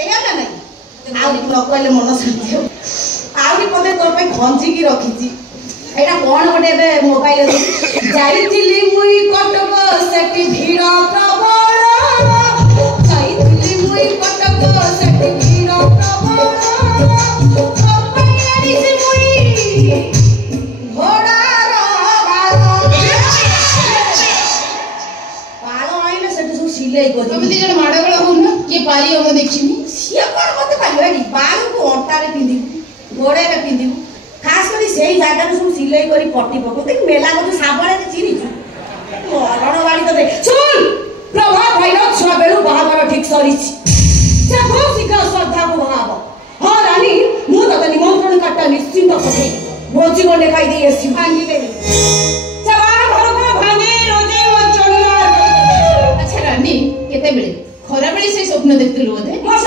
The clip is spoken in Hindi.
एया ना नहीं आउ न कहले मन शांति आउ पते तोर पे खंजी की रखीची एटा कोन गोटे बे मोबाइल जाईतिली मुई कटक सेठी भीड़ प्रबल जाईतिली मुई कटक सेठी भीड़ प्रबल सपैयारी से मुई घोड़ा रो पालो आइले सेठी सु सिलाई को तुम दी जण माडगळ हो ना के पाली हम देखिनी सिया कोन मते पालिवाडी बाल को ओंटारे पिंदी गोड़े रे पिंदी खास करी सेही जागा रे सब सिलाई करी पट्टी पको देख मेला को साबळे रे चिरी मरण वाली तो दे सुन प्रभात भाईर छुआ बेलु बाहागर ठीक सरीछि से खूब शीघ्र श्रद्धा को बहाबो हां रानी मु तो निमंत्रण काटा निश्चिंत पठे भोजी गंडे खाई दे एसी भांगी देबी से बाहर घर को भांगे रोजे वो चोला अच्छा रानी केते बेले खरा बेले से स्वप्न देखतलु ओदे मो